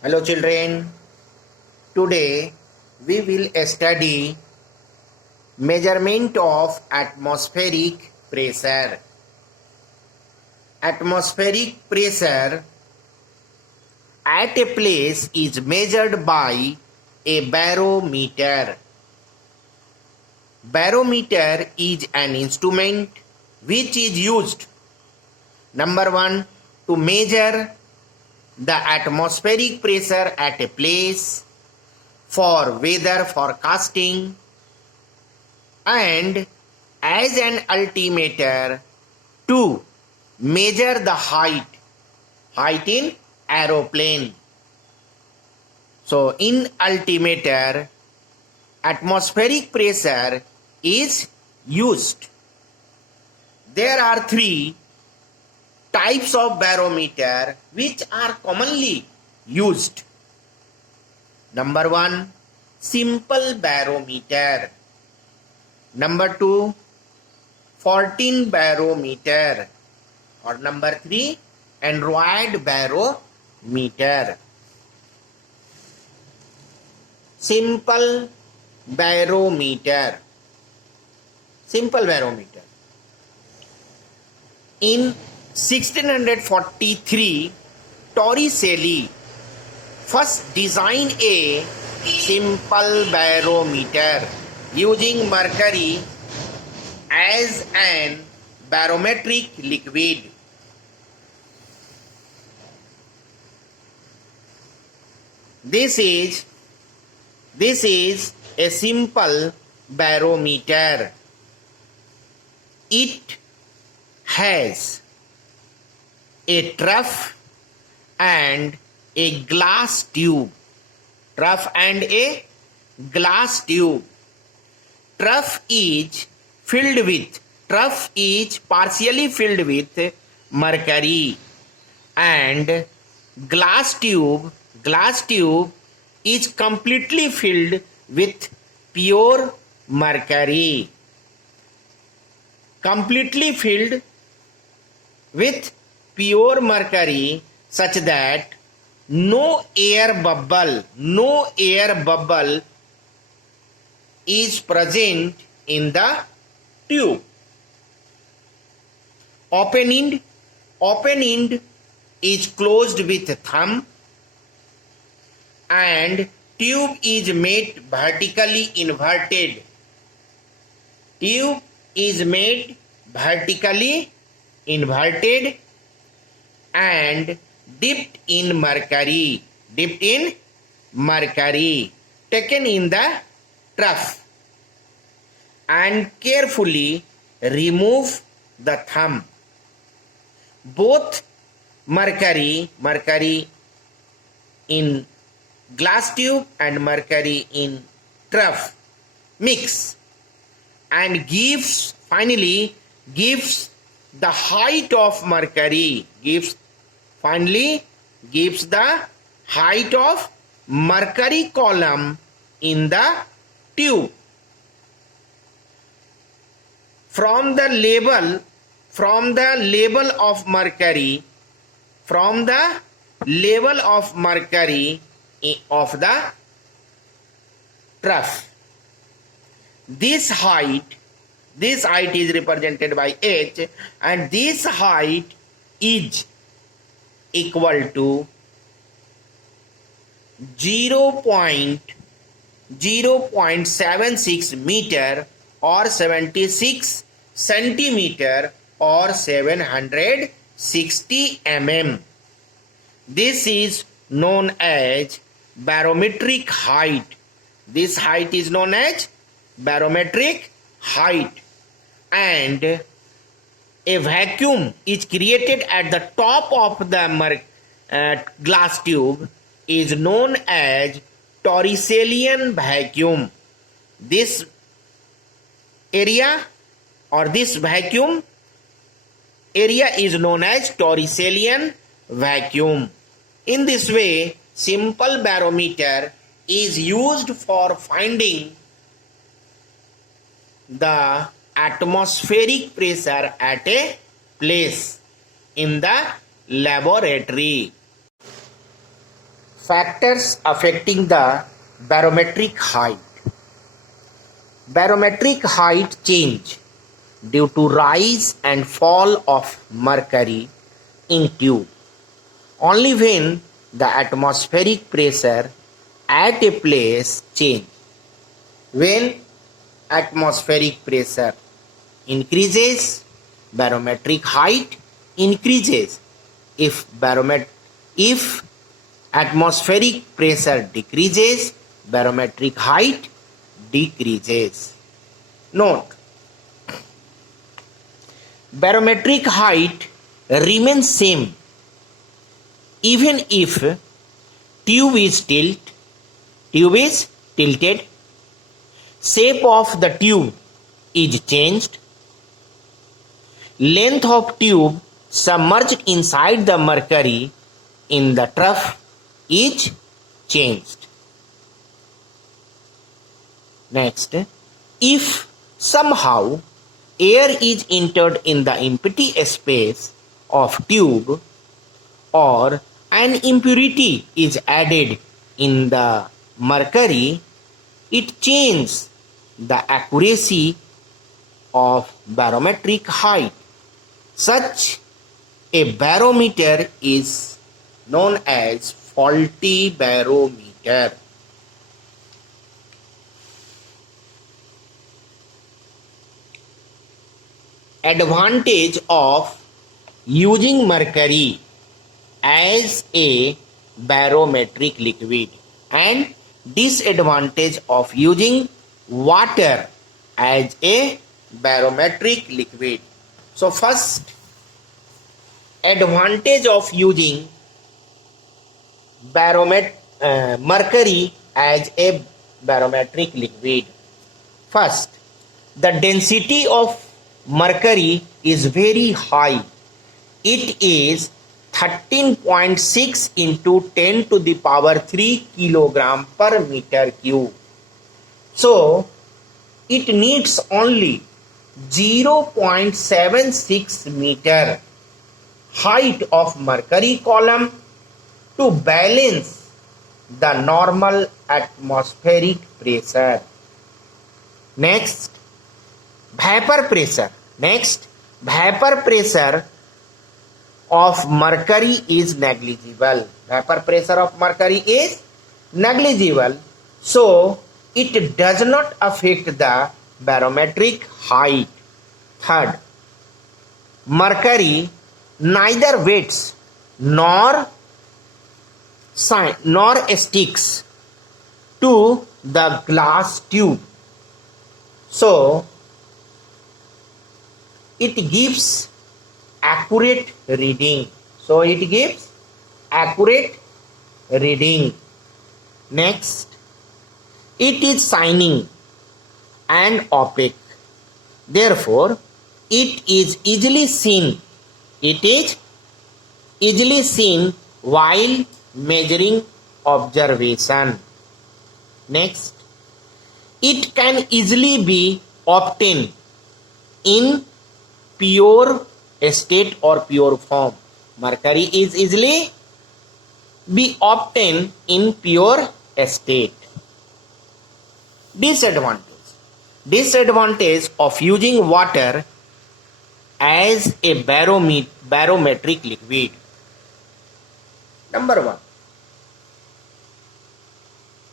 Hello children, today we will study measurement of atmospheric pressure. Atmospheric pressure at a place is measured by a barometer. Barometer is an instrument which is used, number one, to measure the atmospheric pressure at a place, for weather forecasting, and as an altimeter to measure the height in aeroplane. So in altimeter, atmospheric pressure is used. There are three types of barometer which are commonly used. Number one, simple barometer. Number two, 14 barometer. Or number three, Android barometer. Simple barometer. Simple barometer. In 1643, Torricelli first designed a simple barometer using mercury as an barometric liquid. This is a simple barometer. It has a trough and a glass tube. Trough and a glass tube. Trough is partially filled with mercury, and glass tube is completely filled with pure mercury. Completely filled with pure mercury such that no air bubble is present in the tube. Open end is closed with thumb, and tube is made vertically inverted. Tube is made vertically inverted and dipped in mercury, taken in the trough, and carefully remove the thumb. Both mercury in glass tube and mercury in trough mix and finally gives the height of mercury, gives the height of mercury column in the tube. From the level of mercury of the trough, this height is represented by H, and this height is equal to 0.76 meter or 76 centimeter or 760 mm. This is known as barometric height. This height is known as barometric height, and a vacuum is created at the top of the glass tube is known as Torricellian vacuum. This area or this vacuum area is known as Torricellian vacuum. In this way, simple barometer is used for finding the atmospheric pressure at a place in the laboratory. Factors affecting the barometric height. Barometric height change due to rise and fall of mercury in tube only when the atmospheric pressure at a place change. When atmospheric pressure increases, barometric height increases. If atmospheric pressure decreases, barometric height decreases. Note, barometric height remains same even if tube is tilted, shape of the tube is changed, length of tube submerged inside the mercury in the trough is changed. Next, if somehow air is entered in the empty space of tube or an impurity is added in the mercury, it changes the accuracy of barometric height. Such a barometer is known as faulty barometer. Advantage of using mercury as a barometric liquid and disadvantage of using water as a barometric liquid. So first, advantage of using mercury as a barometric liquid. First, the density of mercury is very high. It is 13.6 into 10 to the power 3 kilogram per meter cube. So, it needs only 0.76 meter height of mercury column to balance the normal atmospheric pressure. Next, vapor pressure. Vapor pressure of mercury is negligible. Vapor pressure of mercury is negligible. So, it does not affect the barometric height. Third, mercury neither wets nor sticks to the glass tube. So, it gives accurate reading. Next, it is shining and opaque. Therefore, it is easily seen. While measuring observation. Next, it can easily be obtained in pure state or pure form. Mercury is easily be obtained in pure state. Disadvantage of using water as a barometric liquid. Number 1.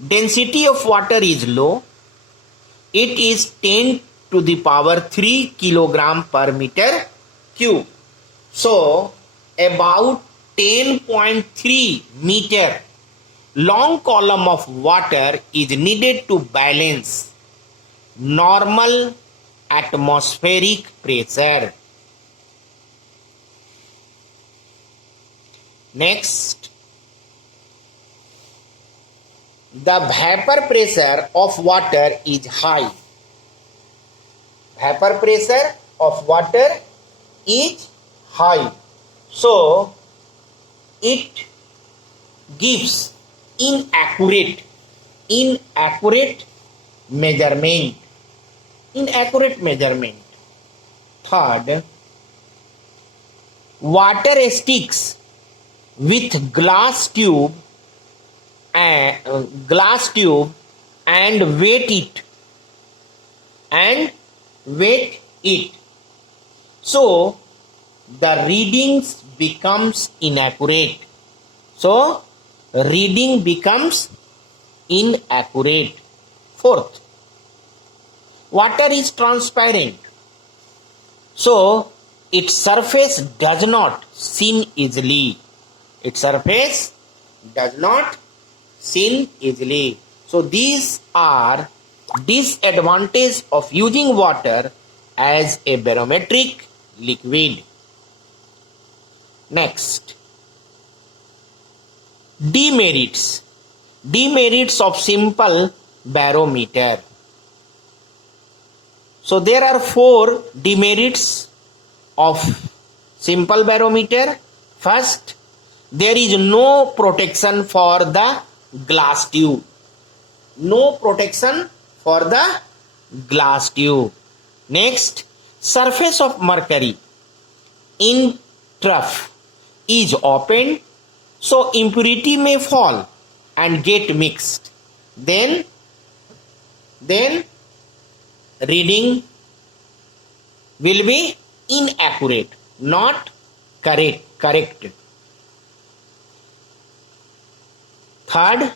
Density of water is low. It is 10 to the power 3 kilogram per meter cube. So, about 10.3 meter long column of water is needed to balance normal atmospheric pressure. Next, the vapor pressure of water is high. Vapor pressure of water is high. So, it gives inaccurate measurement. Third, water sticks with glass tube a glass tube and weight it, so the readings becomes inaccurate. So reading becomes inaccurate. Fourth, water is transparent, so its surface does not seen easily. Its surface does not seen easily. So these are disadvantages of using water as a barometric liquid. Next, demerits. Demerits of simple barometer. So there are 4 demerits of simple barometer. First, there is no protection for the glass tube. No protection for the glass tube. Next, surface of mercury in trough is opened, so impurity may fall and get mixed. Then reading will be inaccurate, not correct. Third,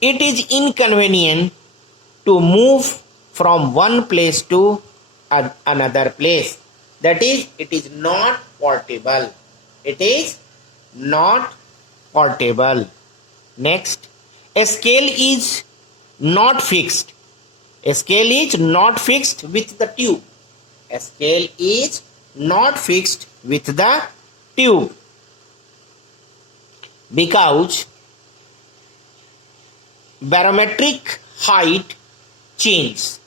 it is inconvenient to move from one place to another place. That is, it is not portable. It is not portable. Next, a scale is not fixed. A scale is not fixed with the tube. A scale is not fixed with the tube because barometric height changes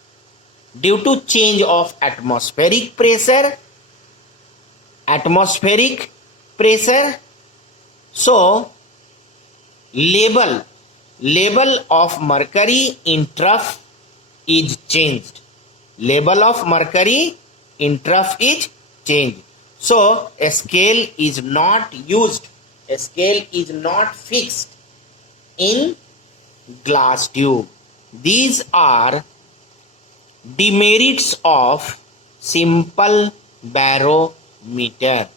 due to change of atmospheric pressure. So level of mercury in trough is changed. Level of mercury in trough is changed. So a scale is not used. A scale is not fixed in glass tube. These are demerits of simple barometer.